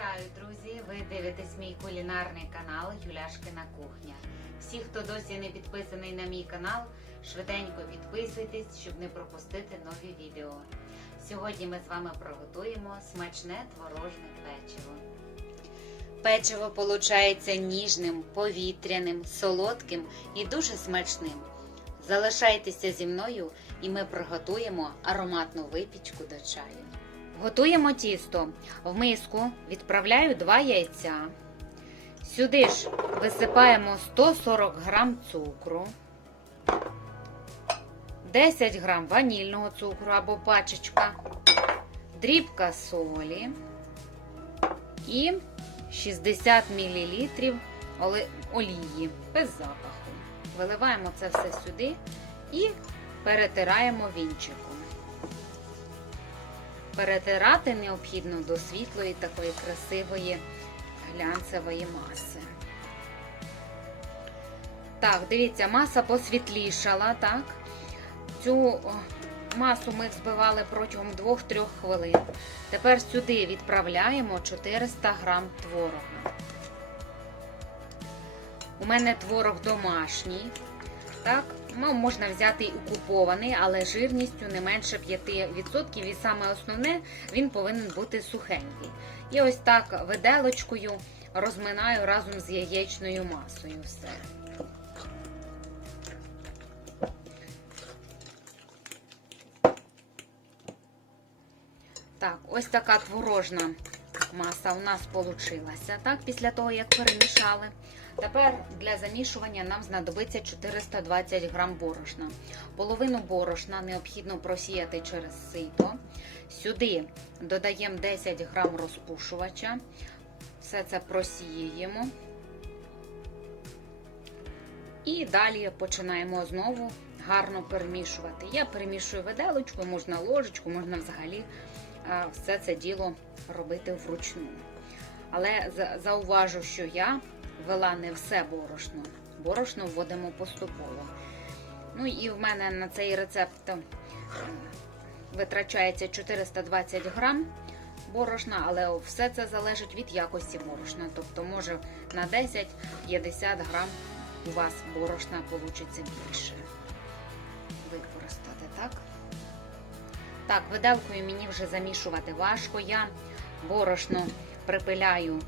Вітаю, друзі! Ви дивитесь мій кулінарний канал Юляшкина кухня. Всі, хто досі не підписаний на мій канал, швиденько підписуйтесь, щоб не пропустити нові відео. Сьогодні ми з вами приготуємо смачне творожне печиво. Печиво получається ніжним, повітряним, солодким і дуже смачним. Залишайтеся зі мною і ми приготуємо ароматну випічку до чаю. Готуємо тісто. В миску відправляю 2 яйця. Сюди ж висипаємо 140 грам цукру, 10 грам ванільного цукру або пачечка, дрібка солі і 60 мл олії без запаху. Виливаємо це все сюди і перетираємо вінчиком. Перетирати необхідно до світлої такої красивої глянцевої маси. Так, дивіться, маса посвітлішала, так? Цю масу ми взбивали протягом 2-3 хвилин. Тепер сюди відправляємо 400 грам творога. У мене творог домашній. Так, ну, можна взяти і купований, але жирністю не менше 5%. І саме основне, він повинен бути сухенький. І ось так виделочкою розминаю разом з яєчною масою все. Так, ось така творожна маса у нас получилася, після того, як перемішали. Тепер для замішування нам знадобиться 420 грам борошна. Половину борошна необхідно просіяти через сито. Сюди додаємо 10 грам розпушувача. Все це просіюємо. І далі починаємо знову гарно перемішувати. Я перемішую виделочку, можна ложечку, можна взагалі все це діло робити вручну. Але зауважу, що я ввела не все борошно. Борошно вводимо поступово. Ну і в мене на цей рецепт витрачається 420 грам борошна, але все це залежить від якості борошна. Тобто, може на 10-50 грам у вас борошна вийде більше використати, так? Так, виделкою мені вже замішувати важко. Я борошно припиляю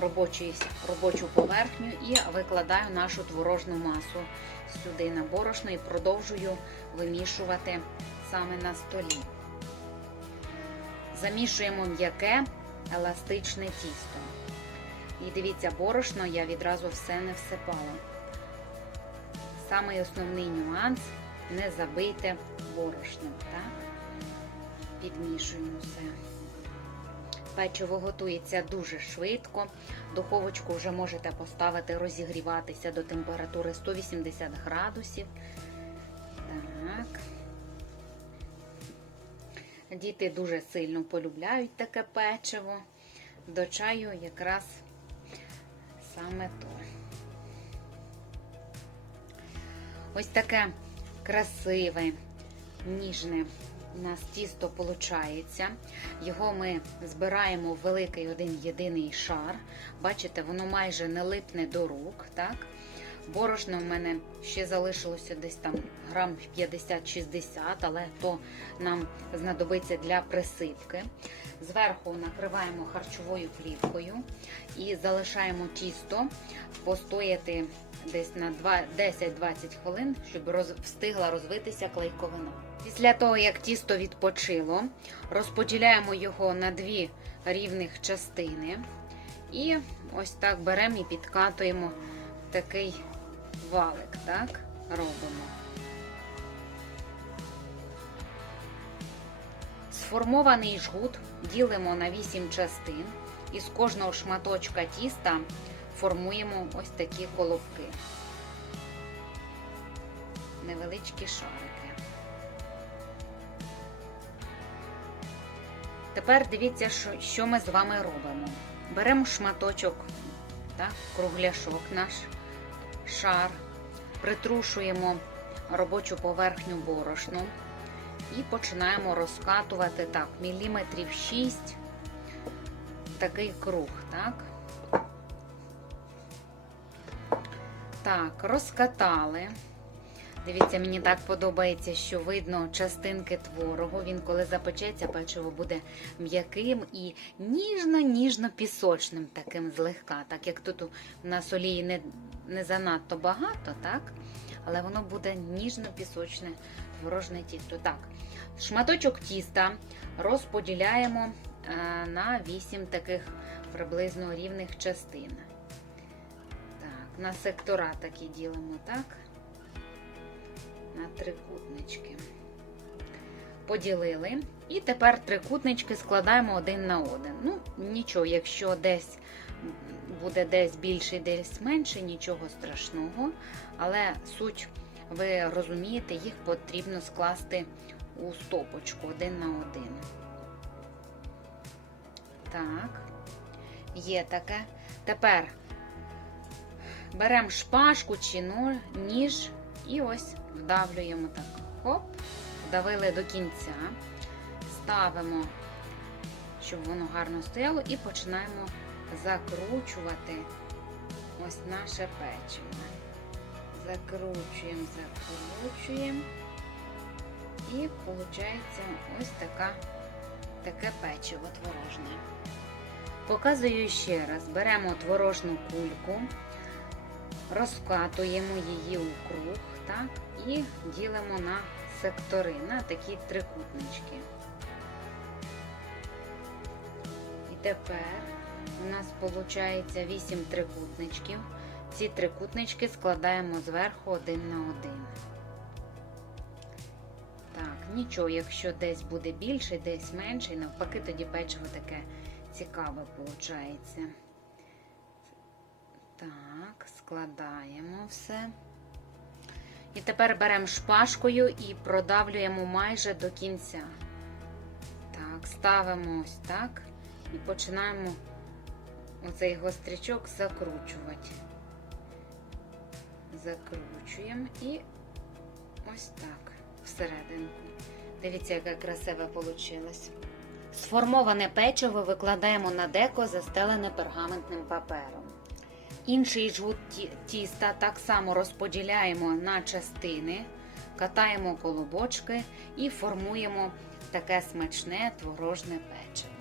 робочу, робочу поверхню і викладаю нашу творожну масу сюди на борошно і продовжую вимішувати саме на столі. Замішуємо м'яке еластичне тісто. І дивіться, борошно я відразу все не всипала. Самий основний нюанс не забийте борошном. так? Підмішуємо все. Печиво готується дуже швидко. Духовочку вже можете поставити розігріватися до температури 180 градусів. Так. Діти дуже сильно полюбляють таке печиво. До чаю якраз саме то. Ось таке красиве, ніжне у нас тісто виходить. Його ми збираємо в великий один єдиний шар. Бачите, воно майже не липне до рук. так? Борошно в мене ще залишилося десь там грам 50-60, але то нам знадобиться для присипки. Зверху накриваємо харчовою плівкою і залишаємо тісто постояти десь на 10-20 хвилин, щоб роз... встигла розвитися клейковина. Після того, як тісто відпочило, розподіляємо його на дві рівних частини. І ось так беремо і підкатуємо такий валик, так, робимо. Сформований жгут ділимо на 8 частин, і з кожного шматочка тіста формуємо ось такі колобки. Невеличкі шарики. Тепер дивіться, що, ми з вами робимо. Беремо шматочок, так, кругляшок наш шар, притрушуємо робочу поверхню борошну і починаємо розкатувати так, міліметрів 6 такий круг, так? Так, розкатали. Дивіться, мені так подобається, що видно частинки творогу. Він, коли запечеться, печиво буде м'яким і ніжно-ніжно-пісочним, таким злегка. Так як тут у нас олії не, не занадто багато, так? Але воно буде ніжно-пісочне творожне тісто. Так, шматочок тіста розподіляємо е, на 8 таких приблизно рівних частин. Так, на сектора такі ділимо, так? На трикутнички. Поділили. І тепер трикутнички складаємо один на один. Ну, нічого, якщо десь буде десь більше, десь менше, нічого страшного. Але суть, ви розумієте, їх потрібно скласти у стопочку один на один. Так, є таке. Тепер беремо шпажку чи ніж і ось вдавлюємо так. Хоп, вдавили до кінця, ставимо, щоб воно гарно стояло, і починаємо закручувати ось наше печиво. Закручуємо, закручуємо. І виходить ось така, таке печиво творожне. Показую ще раз: беремо творожну кульку, розкатуємо її у круг, так, і ділимо на сектори, на такі трикутнички. І тепер у нас виходить 8 трикутничків. Ці трикутнички складаємо зверху один на один. Так, нічого, якщо десь буде більше, десь менше, навпаки, тоді печиво таке цікаве виходить. Так, складаємо все. І тепер беремо шпажкою і продавлюємо майже до кінця. Так, ставимо ось так і починаємо оцей гострячок закручувати. Закручуємо і ось так всерединку. Дивіться, яке красиве вийшло. Сформоване печиво викладаємо на деко, застелене пергаментним папером. Інший жгут тіста так само розподіляємо на частини, катаємо колобочки і формуємо таке смачне творожне печиво.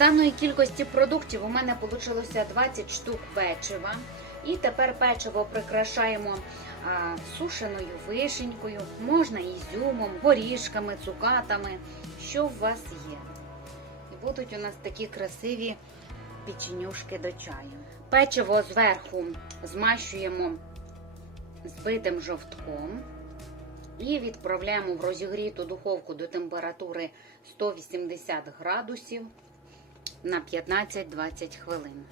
Даної кількості продуктів у мене вийшло 20 штук печива. І тепер печиво прикрашаємо а, сушеною вишенькою, можна ізюмом, горішками, цукатами, що у вас є. І будуть у нас такі красиві печенюшки до чаю. Печиво зверху змащуємо збитим жовтком і відправляємо в розігріту духовку до температури 180 градусів на 15-20 хвилин.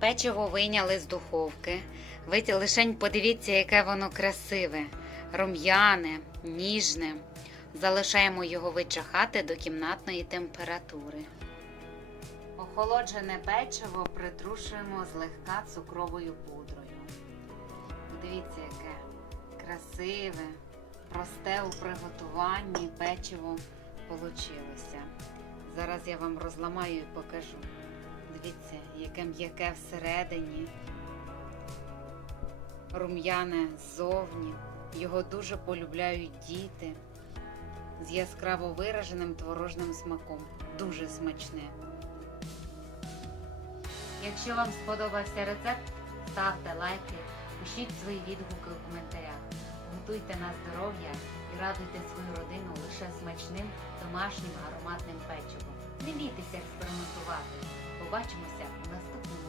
Печиво вийняли з духовки. Ви лишень подивіться, яке воно красиве, рум'яне, ніжне. Залишаємо його вичахати до кімнатної температури. Охолоджене печиво притрушуємо злегка цукровою пудрою. Подивіться, яке красиве, просте у приготуванні печиво получилося. Зараз я вам розламаю і покажу. Дивіться, яке м'яке всередині, рум'яне ззовні. Його дуже полюбляють діти з яскраво вираженим творожним смаком. Дуже смачне. Якщо вам сподобався рецепт, ставте лайки, пишіть свої відгуки у коментарях. Готуйте на здоров'я і радуйте свою родину лише смачним домашнім ароматним печивом. Не бійтеся експериментувати. Побачимося у наступному.